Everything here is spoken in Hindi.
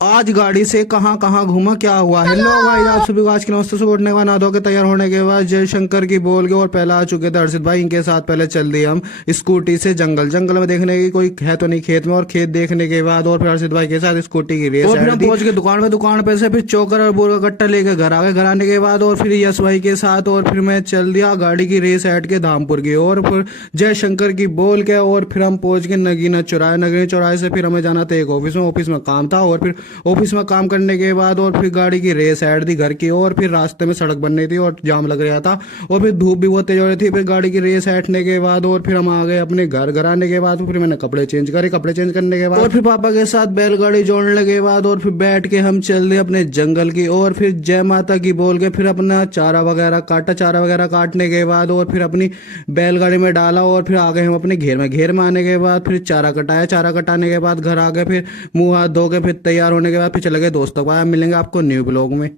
आज गाड़ी से कहाँ कहाँ घूमा, क्या हुआ। हेलो भाई, आप सभी को आज के नमस्ते। सुबह उठने के बाद नहा धो के तैयार होने के बाद जयशंकर की बोल के और पहले आ चुके थे हर्षित भाई। इनके साथ पहले चल दिए हम स्कूटी से जंगल में देखने की कोई है तो नहीं खेत में, और खेत देखने के बाद और फिर हर्षित भाई के साथ स्कूटी की रेस, और फिर हम पहुंच के दुकान में। दुकान पे से फिर चोकर और बोर का कट्टा लेकर घर आ गए। घर आने के बाद और फिर यश भाई के साथ और फिर मैं चल दिया गाड़ी की रेस ऐट के धामपुर की, और फिर जयशंकर की बोल के और फिर हम पहुंच के नगीना चौराहे। नगीना चौराहे से फिर हमें जाना था एक ऑफिस में काम था, और फिर ऑफिस में काम करने के बाद और फिर गाड़ी की रेस ऐड दी घर की, और फिर रास्ते में सड़क बन रही थी और जाम लग रहा था, और फिर धूप भी बहुत तेज हो रही थी। फिर गाड़ी की रेस ऐटने के बाद और फिर हम आ गए अपने घर। घर आने के बाद फिर मैंने कपड़े चेंज करे। कपड़े चेंज करने के बाद और फिर पापा के साथ बैलगाड़ी जोड़ने के बाद और फिर बैठ के हम चल दिए अपने जंगल की, और फिर जय माता की बोल के फिर अपना चारा वगैरह काटा। चारा वगैरह काटने के बाद और फिर अपनी बैलगाड़ी में डाला, और फिर आ गए हम अपने घेर में। घेर में आने के बाद फिर चारा कटाया। चारा कटाने के बाद घर आ गए, फिर मुंह हाथ धो के फिर तैयार होने के बाद फिर चले गए दोस्तों को। मिलेंगे आपको न्यू ब्लॉग में।